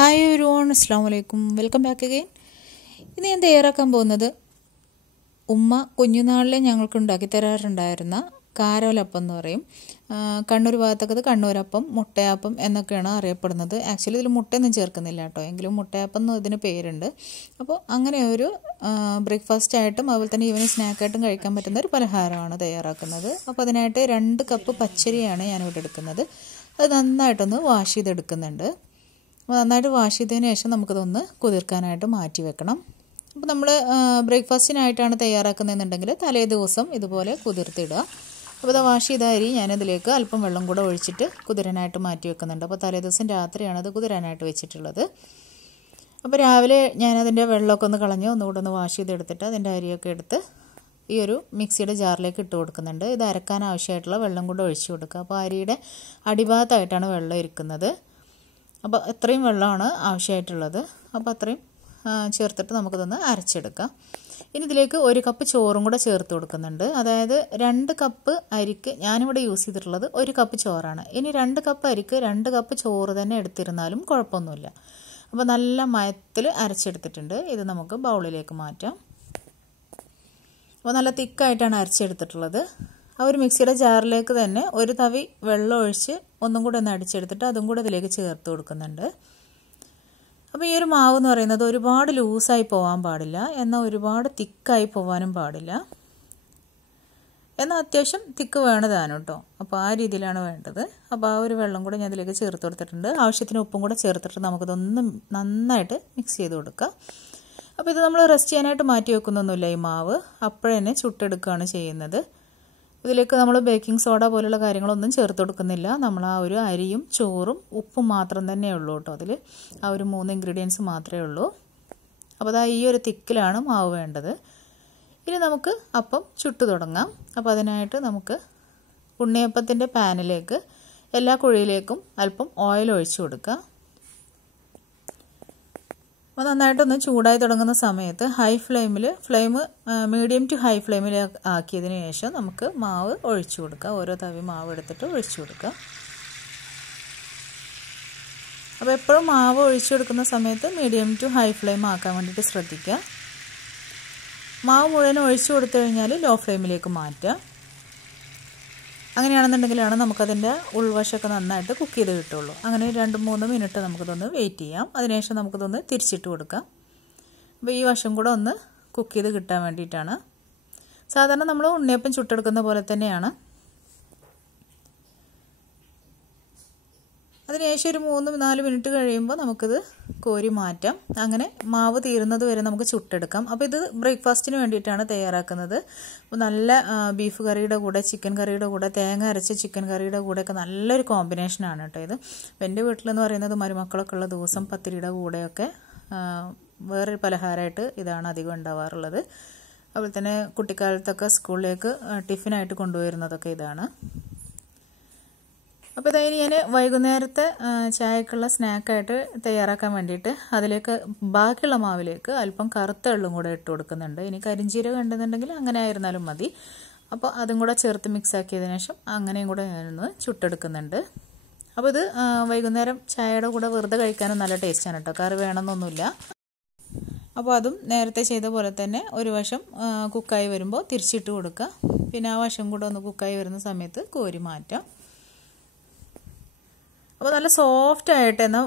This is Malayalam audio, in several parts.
Hi everyone, Assalamualaikum. Welcome back again. ഇന്ന് ഞാൻ തയ്യാറാക്കാൻ പോകുന്നത് ഉമ്മ കുഞ്ഞുനാളിലെ ഞങ്ങൾക്ക് ഉണ്ടാക്കി തരാറുണ്ടായിരുന്ന കാരോലപ്പം എന്ന് പറയും. കണ്ണൂർ ഭാഗത്തൊക്കെ കണ്ണൂരപ്പം, മുട്ടയപ്പം എന്നൊക്കെയാണ് അറിയപ്പെടുന്നത്. ആക്ച്വലി ഇതിൽ മുട്ടയൊന്നും ചേർക്കുന്നില്ല കേട്ടോ, എങ്കിലും മുട്ടയപ്പം എന്ന് ഇതിന് പേരുണ്ട്. അപ്പോൾ അങ്ങനെ ഒരു ബ്രേക്ക്ഫാസ്റ്റ് ആയിട്ടും അതുപോലെ തന്നെ ഈവനിങ് സ്നാക്കായിട്ടും കഴിക്കാൻ പറ്റുന്ന ഒരു പലഹാരമാണ് തയ്യാറാക്കുന്നത്. അപ്പോൾ അതിനായിട്ട് 2 കപ്പ് പച്ചരിയാണ് ഞാനിവിടെ എടുക്കുന്നത്. അത് നന്നായിട്ടൊന്ന് വാഷ് ചെയ്തെടുക്കുന്നുണ്ട്. നന്നായിട്ട് വാഷ് ചെയ്തതിന് ശേഷം നമുക്കതൊന്ന് കുതിർക്കാനായിട്ട് മാറ്റി വെക്കണം. അപ്പോൾ നമ്മൾ ബ്രേക്ക്ഫാസ്റ്റിനായിട്ടാണ് തയ്യാറാക്കുന്നതെന്നുണ്ടെങ്കിൽ തലേ ദിവസം ഇതുപോലെ കുതിർത്തിടുക. അപ്പോൾ അത് വാഷ് ചെയ്ത അരി ഞാനതിലേക്ക് അല്പം വെള്ളം കൂടെ ഒഴിച്ചിട്ട് കുതിരാനായിട്ട് മാറ്റി വെക്കുന്നുണ്ട്. അപ്പോൾ തലേ ദിവസം രാത്രിയാണ് അത് കുതിരാനായിട്ട് വെച്ചിട്ടുള്ളത്. അപ്പോൾ രാവിലെ ഞാനതിൻ്റെ വെള്ളമൊക്കെ ഒന്ന് കളഞ്ഞ് ഒന്നുകൂടെ ഒന്ന് വാഷ് ചെയ്തെടുത്തിട്ട് അതിൻ്റെ അരിയൊക്കെ എടുത്ത് ഈ ഒരു മിക്സിയുടെ ജാറിലേക്ക് ഇട്ട് കൊടുക്കുന്നുണ്ട്. ഇത് അരക്കാൻ ആവശ്യമായിട്ടുള്ള വെള്ളം കൂടെ ഒഴിച്ച് കൊടുക്കുക. അപ്പോൾ അരിയുടെ അടിഭാഗത്തായിട്ടാണ് വെള്ളം ഇരിക്കുന്നത്. അപ്പോൾ ഇത്രയും വെള്ളമാണ് ആവശ്യമായിട്ടുള്ളത്. അപ്പോൾ അത്രയും ചേർത്തിട്ട് നമുക്കിതൊന്ന് അരച്ചെടുക്കാം. ഇനി ഇതിലേക്ക് 1 കപ്പ് ചോറും കൂടെ ചേർത്ത് കൊടുക്കുന്നുണ്ട്. അതായത് 2 കപ്പ് അരിക്ക് ഞാനിവിടെ യൂസ് ചെയ്തിട്ടുള്ളത് 1 കപ്പ് ചോറാണ്. ഇനി 2 കപ്പ് അരിക്ക് 2 കപ്പ് ചോറ് തന്നെ എടുത്തിരുന്നാലും കുഴപ്പമൊന്നുമില്ല. അപ്പോൾ നല്ല മയത്തിൽ അരച്ചെടുത്തിട്ടുണ്ട്. ഇത് നമുക്ക് ബൗളിലേക്ക് മാറ്റാം. അപ്പോൾ നല്ല തിക്കായിട്ടാണ് അരച്ചെടുത്തിട്ടുള്ളത്. ആ ഒരു മിക്സിയുടെ ജാറിലേക്ക് തന്നെ 1 തവി വെള്ളം ഒഴിച്ച് ഒന്നും കൂടെ ഒന്ന് അടിച്ചെടുത്തിട്ട് അതും കൂടെ ഇതിലേക്ക് ചേർത്ത് കൊടുക്കുന്നുണ്ട്. അപ്പോൾ ഈ ഒരു മാവ് എന്ന് പറയുന്നത് ഒരുപാട് ലൂസായി പോകാൻ പാടില്ല, എന്നാൽ ഒരുപാട് തിക്കായി പോകാനും പാടില്ല. എന്നാൽ അത്യാവശ്യം തിക്ക് വേണ്ടതാണ് കേട്ടോ. അപ്പോൾ ആ രീതിയിലാണ് വേണ്ടത്. അപ്പോൾ ആ ഒരു വെള്ളം കൂടെ ഞാൻ ഇതിലേക്ക് ചേർത്ത് കൊടുത്തിട്ടുണ്ട്. ആവശ്യത്തിന് ഉപ്പും കൂടെ ചേർത്തിട്ട് നമുക്കിതൊന്ന് നന്നായിട്ട് മിക്സ് ചെയ്ത് കൊടുക്കാം. അപ്പോൾ ഇത് നമ്മൾ റെസ്റ്റ് ചെയ്യാനായിട്ട് മാറ്റി വെക്കുന്നൊന്നുമില്ല. ഈ മാവ് അപ്പോഴന്നെ ചുട്ടെടുക്കുകയാണ് ചെയ്യുന്നത്. ഇതിലേക്ക് നമ്മൾ ബേക്കിംഗ് സോഡ പോലുള്ള കാര്യങ്ങളൊന്നും ചേർത്ത് കൊടുക്കുന്നില്ല. നമ്മൾ ആ ഒരു അരിയും ചോറും ഉപ്പും മാത്രം തന്നെ ഉള്ളൂ കേട്ടോ. അതിൽ ആ ഒരു 3 ഇൻഗ്രീഡിയൻസ് മാത്രമേ ഉള്ളൂ. അപ്പോൾ അതാ ഈ ഒരു തിക്കിലാണ് മാവ് വേണ്ടത്. ഇനി നമുക്ക് അപ്പം ചുട്ടു തുടങ്ങാം. അപ്പോൾ അതിനായിട്ട് നമുക്ക് ഉണ്ണിയപ്പത്തിൻ്റെ പാനിലേക്ക് എല്ലാ കുഴിയിലേക്കും അല്പം ഓയിൽ ഒഴിച്ചു കൊടുക്കുക. അപ്പോൾ നന്നായിട്ടൊന്ന് ചൂടായി തുടങ്ങുന്ന സമയത്ത് ഫ്ലെയിം മീഡിയം ടു ഹൈ ഫ്ലെയിമിൽ ആക്കിയതിന് ശേഷം നമുക്ക് മാവ് ഒഴിച്ചു കൊടുക്കുക. ഓരോ തവി മാവ് എടുത്തിട്ട് ഒഴിച്ചു കൊടുക്കുക. അപ്പോൾ എപ്പോഴും മാവ് ഒഴിച്ചു കൊടുക്കുന്ന സമയത്ത് മീഡിയം ടു ഹൈ ഫ്ലെയിം ആക്കാൻ വേണ്ടിയിട്ട് ശ്രദ്ധിക്കുക. മാവ് മുഴുവൻ ഒഴിച്ചു കൊടുത്തു കഴിഞ്ഞാൽ ലോ ഫ്ലെയിമിലേക്ക് മാറ്റുക. അങ്ങനെയാണെന്നുണ്ടെങ്കിലാണ് നമുക്കതിൻ്റെ ഉൾവശമൊക്കെ നന്നായിട്ട് കുക്ക് ചെയ്ത് കിട്ടുള്ളൂ. അങ്ങനെ 2-3 മിനിറ്റ് നമുക്കിതൊന്ന് വെയിറ്റ് ചെയ്യാം. അതിനുശേഷം നമുക്കിതൊന്ന് തിരിച്ചിട്ട് കൊടുക്കാം. അപ്പോൾ ഈ വശം കൂടെ ഒന്ന് കുക്ക് ചെയ്ത് കിട്ടാൻ വേണ്ടിയിട്ടാണ്. സാധാരണ നമ്മൾ ഉണ്ണിയപ്പം ചുട്ടെടുക്കുന്ന പോലെ തന്നെയാണ്. അതിനുശേഷം ഒരു 3-4 മിനിറ്റ് കഴിയുമ്പോൾ നമുക്കിത് കോരി മാറ്റാം. അങ്ങനെ മാവ് തീരുന്നത് വരെ നമുക്ക് ചുട്ടെടുക്കാം. അപ്പോൾ ഇത് ബ്രേക്ക്ഫാസ്റ്റിന് വേണ്ടിയിട്ടാണ് തയ്യാറാക്കുന്നത്. അപ്പോൾ നല്ല ബീഫ് കറിയുടെ കൂടെ, ചിക്കൻ കറിയുടെ കൂടെ, തേങ്ങ അരച്ച ചിക്കൻ കറിയുടെ കൂടെയൊക്കെ നല്ലൊരു കോമ്പിനേഷനാണ് കേട്ടോ ഇത്. അപ്പോൾ എൻ്റെ വീട്ടിലെന്ന് പറയുന്നത് മരുമക്കളൊക്കെ ഉള്ള ദിവസം പത്തിരിയുടെ കൂടെയൊക്കെ വേറൊരു പലഹാരമായിട്ട് ഇതാണ് അധികം ഉണ്ടാവാറുള്ളത്. അതുപോലെ തന്നെ കുട്ടിക്കാലത്തൊക്കെ സ്കൂളിലേക്ക് ടിഫിനായിട്ട് കൊണ്ടുവരുന്നതൊക്കെ ഇതാണ്. അപ്പോൾ ഇതായി ഞാൻ വൈകുന്നേരത്തെ ചായക്കുള്ള സ്നാക്കായിട്ട് തയ്യാറാക്കാൻ വേണ്ടിയിട്ട് അതിലേക്ക് ബാക്കിയുള്ള മാവിലേക്ക് അല്പം കറുത്ത എള്ളും കൂടെ ഇട്ട് കൊടുക്കുന്നുണ്ട്. ഇനി കരിഞ്ചീരകം ഉണ്ടെന്നുണ്ടെങ്കിൽ അങ്ങനെ ആയിരുന്നാലും മതി. അപ്പോൾ അതും കൂടെ ചേർത്ത് മിക്സ് ആക്കിയതിനു ശേഷം അങ്ങനെയും കൂടെ ഞാനൊന്ന് ചുട്ടെടുക്കുന്നുണ്ട്. അപ്പോൾ ഇത് വൈകുന്നേരം ചായയുടെ കൂടെ വെറുതെ കഴിക്കാനും നല്ല ടേസ്റ്റാണ് കേട്ടോ. കറി വേണമെന്നൊന്നുമില്ല. അപ്പോൾ അതും നേരത്തെ ചെയ്ത പോലെ തന്നെ ഒരു വശം കുക്കായി വരുമ്പോൾ തിരിച്ചിട്ട് കൊടുക്കുക. പിന്നെ ആ വശം കൂടെ ഒന്ന് കുക്കായി വരുന്ന സമയത്ത് കോരി മാറ്റാം. അപ്പോൾ നല്ല സോഫ്റ്റ് ആയിട്ട്, എന്നാൽ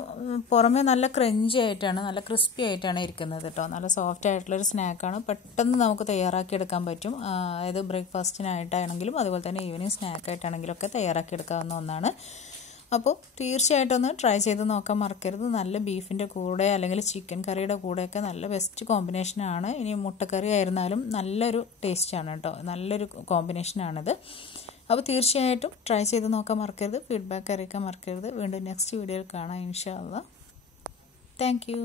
പുറമേ നല്ല ക്രഞ്ചി ആയിട്ടാണ്, നല്ല ക്രിസ്പി ആയിട്ടാണ് ഇരിക്കുന്നത് കേട്ടോ. നല്ല സോഫ്റ്റ് ആയിട്ടുള്ളൊരു സ്നാക്കാണ്. പെട്ടെന്ന് നമുക്ക് തയ്യാറാക്കിയെടുക്കാൻ പറ്റും. അതായത് ബ്രേക്ക്ഫാസ്റ്റിനായിട്ടാണെങ്കിലും അതുപോലെ തന്നെ ഈവനിങ് സ്നാക്കായിട്ടാണെങ്കിലും ഒക്കെ തയ്യാറാക്കിയെടുക്കാവുന്ന ഒന്നാണ്. അപ്പോൾ തീർച്ചയായിട്ടും ഒന്ന് ട്രൈ ചെയ്ത് നോക്കാൻ മറക്കരുത്. നല്ല ബീഫിൻ്റെ കൂടെ അല്ലെങ്കിൽ ചിക്കൻ കറിയുടെ കൂടെയൊക്കെ നല്ല ബെസ്റ്റ് കോമ്പിനേഷനാണ്. ഇനി മുട്ടക്കറി ആയിരുന്നാലും നല്ലൊരു ടേസ്റ്റാണ് കേട്ടോ. നല്ലൊരു കോമ്പിനേഷനാണിത്. അപ്പോൾ തീർച്ചയായിട്ടും ട്രൈ ചെയ്ത് നോക്കാൻ മറക്കരുത്. ഫീഡ്ബാക്ക് അറിയിക്കാൻ മറക്കരുത്. വീണ്ടും നെക്സ്റ്റ് വീഡിയോയിൽ കാണാം ഇൻഷാ അല്ലാഹ്. Thank you.